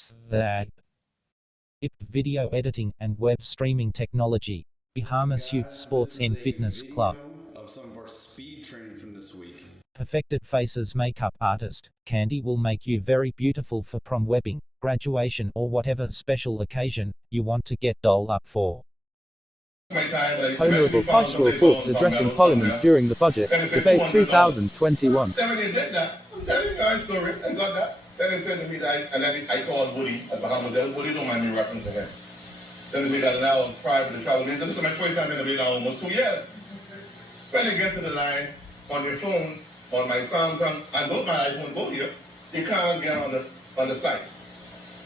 What's that? Video editing and web streaming technology. Bahamas Youth Sports and Fitness Club. Of some of our speed training from this week. Perfected Faces makeup artist, Candy will make you very beautiful for prom, wedding, graduation or whatever special occasion you want to get dolled up for. Honourable Picewell Forbes addressing Parliament during the Budget Debate 2021. Then they said to me, I called Woody at Bahamas. Woody don't mind me referencing him. Then we got an hour prior to the travel visa. This is my first time in the visa almost 2 years. When they get to the line on your phone, on my Samsung, and both my iPhone, both here, you can't get on the site.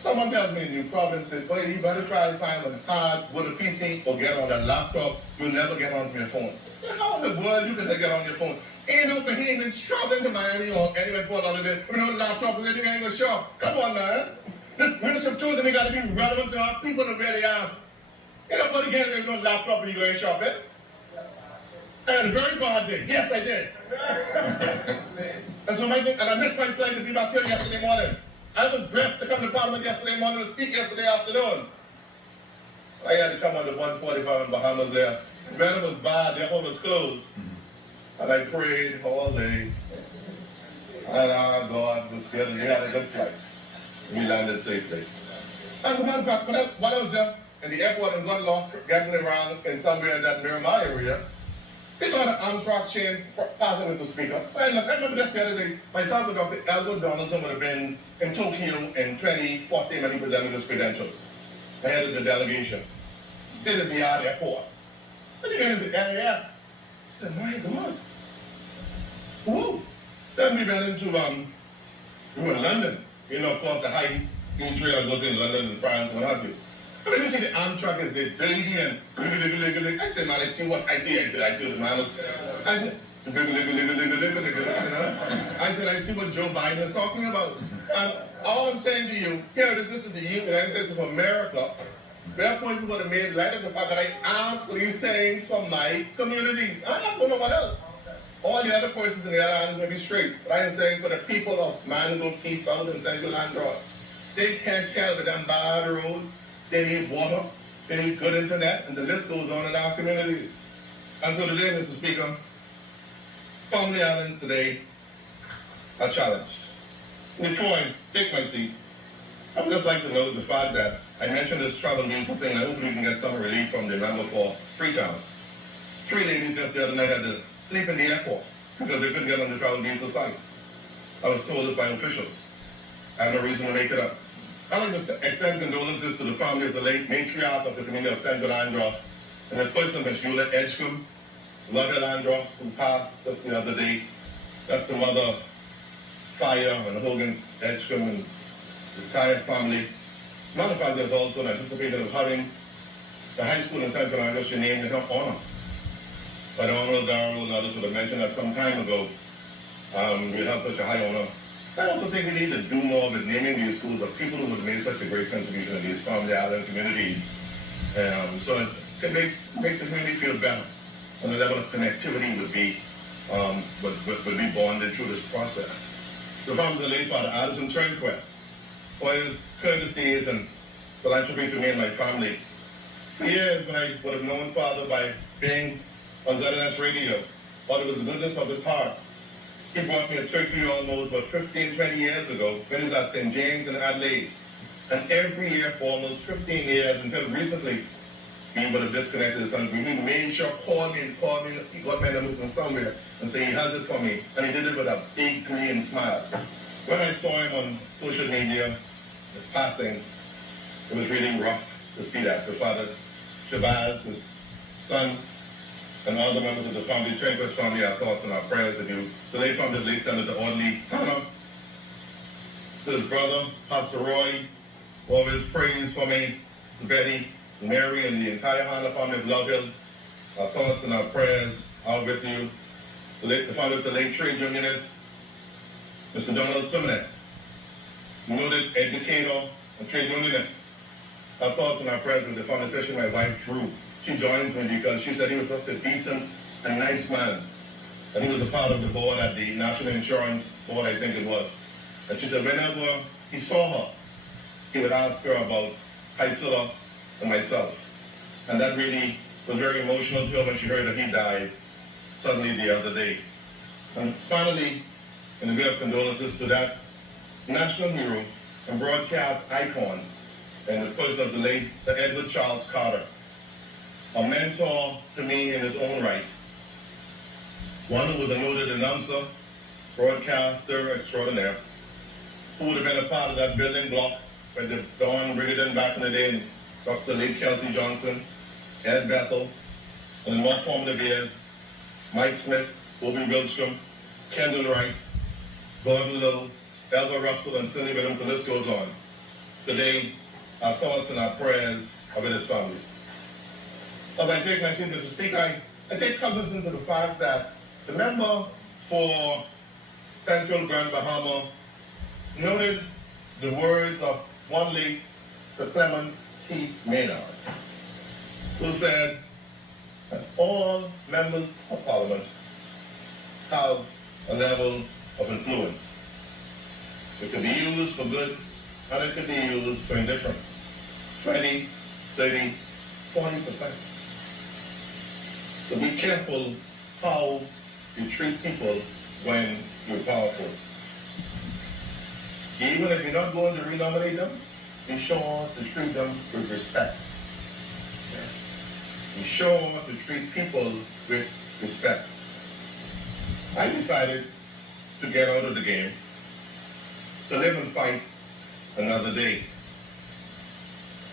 Someone tells me in New Providence, well, you better try to find a card with a PC or get on a laptop. You'll never get onto your phone. How in the world you can get on your phone? Ain't no behaving shopping to Miami or anywhere for all of it. We don't laptops and anything ain't gonna shop. Come on, man. The Minister of Tourism, they gotta be relevant to our people that really are. Ain't nobody getting no laptop when you go and shopping. And a very bad day. Yes, I did. And I missed my flight to be back here yesterday morning. I was dressed to come to Parliament yesterday morning to speak yesterday afternoon. I had to come on the 145 in Bahamas there. The weather was bad, the airport was closed. And I prayed all day. And our God was good, and we had a good flight. We landed safely. As a matter of fact, when I was there in the airport and got lost, getting around in somewhere in that Miramar area, we saw the Amtrak chain passing with the speaker. I remember just the other day, myself and Dr. Albert Donaldson would have been in Tokyo in 2014 when he presented his credentials. I headed the delegation. Stayed at the airport. Then he went into the LAS. I said, my God. Whoa. Then we went into, we were in London. You know, of course, the high speed trail goes in London and France and what have you. I mean, you see the Amtrak is there, dirty and I said, man, I see what I see. I see the man. I said, I see what Joe Biden is talking about. And all I'm saying to you, here, this is the United States of America. There are points where they made light of the fact that I ask for these things from my community. I'm not for no one else. All the other persons in the other islands may be straight. But I am saying for the people of Mango, Key, South, and Central Andros, they can't shelter them bad roads. They need water. They need good internet. And the list goes on in our communities. And so today, Mr. Speaker, family islands today are challenged. Before I take my seat, I would just like to note the fact that I mentioned this travel visa thing, and I hope we can get some relief from the member for Freetown. 3 ladies just the other night had to sleep in the airport because they couldn't get on the travel visa site. I was told this by officials. I have no reason to make it up. I'd like to extend condolences to the family of the late matriarch of the community of Central Andros, and the person, Ms. Eula Edgecombe, Lovell Andros, who passed just the other day. That's the mother, Fire, and Hogan's Edgecombe, and the entire family. As a matter of fact, there's also an anticipation of having the high school in Central Andros named in her honor. But Honorable Darrell and others would have mentioned that some time ago, we'd have such a high honor. I also think we need to do more with naming these schools of people who have made such a great contribution in these family island communities. So it makes the community feel better. And the level of connectivity would be bonded through this process. The family of the late Father Addison Turnquest, for his courtesies and philanthropy to me and my family. For years, when I would have known Father by being on ZNS Radio, but it was the goodness of his heart. He brought me a turkey almost 15, 20 years ago when he was at St. James in Adelaide. And every year for almost 15 years until recently, he would have disconnected his son. He made sure call me. He got my number from somewhere and say he has it for me. And he did it with a big grin and smile. When I saw him on social media, his passing, it was really rough to see that. The father, Shabazz, his son, and all the members of the family, Turnquest family, our thoughts and our prayers with you. The late family of late Senator Audley Hannah, to his brother, Pastor Roy, always prays for me, to Betty, Mary, and the entire Hannah family of Love Hill. Our thoughts and our prayers are with you. The family of the late trade unionist, Mr. Donald Sumner, noted educator and trade unionist. Our thoughts and our prayers with the family, especially my wife, Drew. She joins me because she said he was such a decent and nice man. And he was a part of the board at the National Insurance Board, I think it was. And she said whenever he saw her, he would ask her about Priscilla and myself. And that really was very emotional to her when she heard that he died suddenly the other day. And finally, in the way of condolences to that national hero and broadcast icon in the person of the late Sir Edward Charles Carter, a mentor to me in his own right, one who was a noted announcer, broadcaster extraordinaire, who would have been a part of that building block when the Dawn Brigaden back in the day, and Dr. Late Kelsey Johnson, Ed Bethel, and in more formative years, Mike Smith, Bobby Wilstrom, Kendall Wright, Gordon Lowe, Elva Russell, and Cindy Whittam, the list goes on. Today, our thoughts and our prayers are with his family. As I take my seat, Mr. Speaker, I take cognizance of the fact that the member for Central Grand Bahama noted the words of one late Sir Clement T. Maynard, who said that all members of Parliament have a level of influence. It can be used for good and it can be used for indifference. 20, 30, 40%. So be careful how you treat people when you're powerful. Even if you're not going to renominate them, be sure to treat them with respect. Be sure to treat people with respect. I decided to get out of the game, to live and fight another day.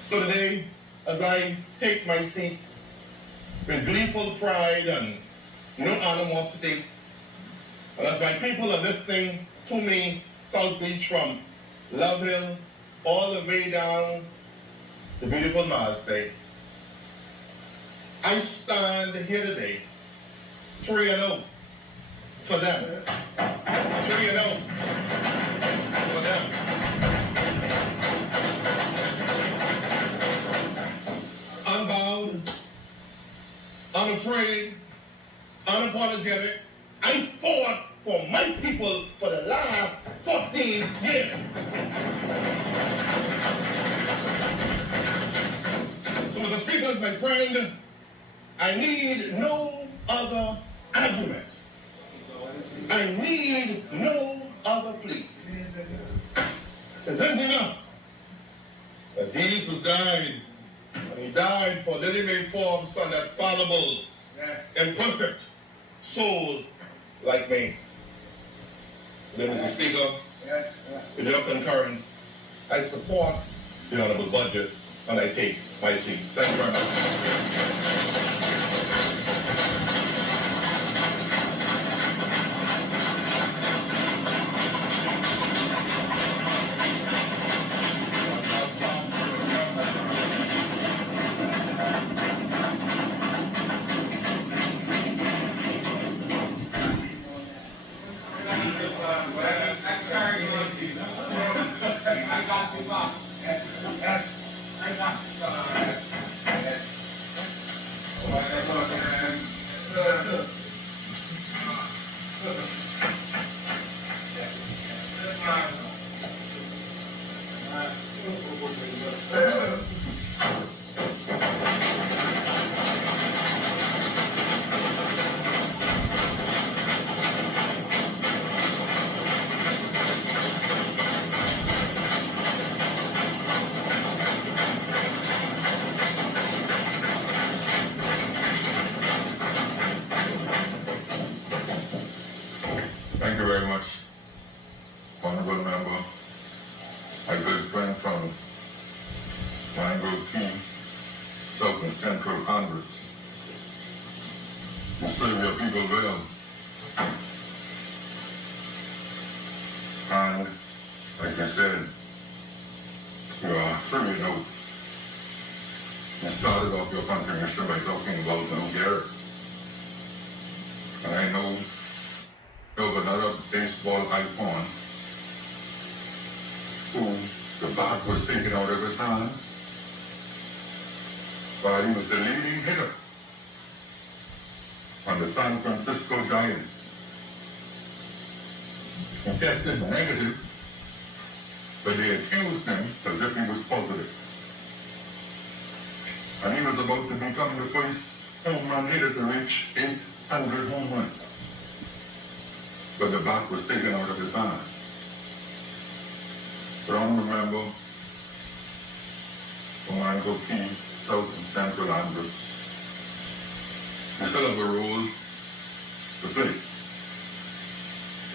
So today, as I take my seat with gleeful pride and no animosity, and as my people are listening to me, South Beach from Love Hill all the way down to beautiful Mars Bay, I stand here today 3-0 for them. 3-0 for them. Unbound, unafraid, unapologetic. I fought for my people for the last 14 years. So, Mr. Speaker, my friend, I need no other argument. I need no other plea. Is this enough? That Jesus died, and he died for Lily Mae Forbes' son, that fallible, imperfect soul like me. Then, Mr. Speaker, with your concurrence, I support the honorable budget and I take my seat. Thank you very much. Thank you very much, honorable member, my good friend from Mangrove Key, South and Central Congress. You serve your people well. And, like I said, you are truly note. You started off your contribution by talking about New Garrett. And I know of another baseball icon who the bat was taken out of his hand while he was the leading hitter on the San Francisco Giants. He tested negative but they accused him as if he was positive. And he was about to become the first home run hitter to reach 800 home runs. But the bat was taken out of his hand. Brown, remember, Mango Key, South and Central Andrews. You still have a role to play.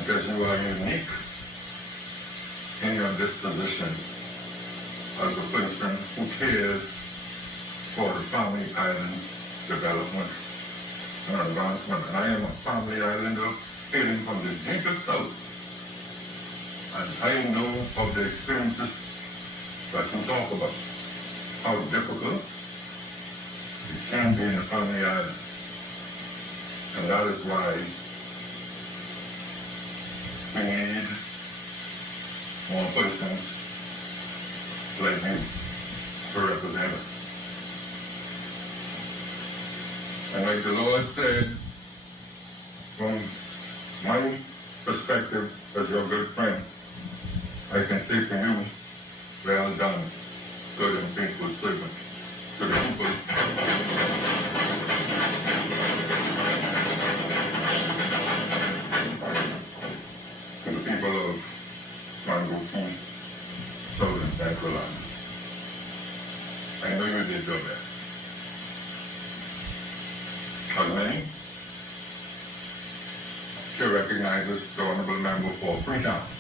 Because you are unique in your disposition as a person who cares for the family island development and advancement. And I am a family islander hailing from the deepest south. And I know of the experiences that you talk about, how difficult it can be in a family island. And that is why we need more persons like you to represent us. And like the Lord said, from my perspective as your good friend, I can say to you, well done, good and faithful servant. To the people, of Mango Key, South and Central Land. I know you did your best. As many, to recognize this honorable member for Freetown.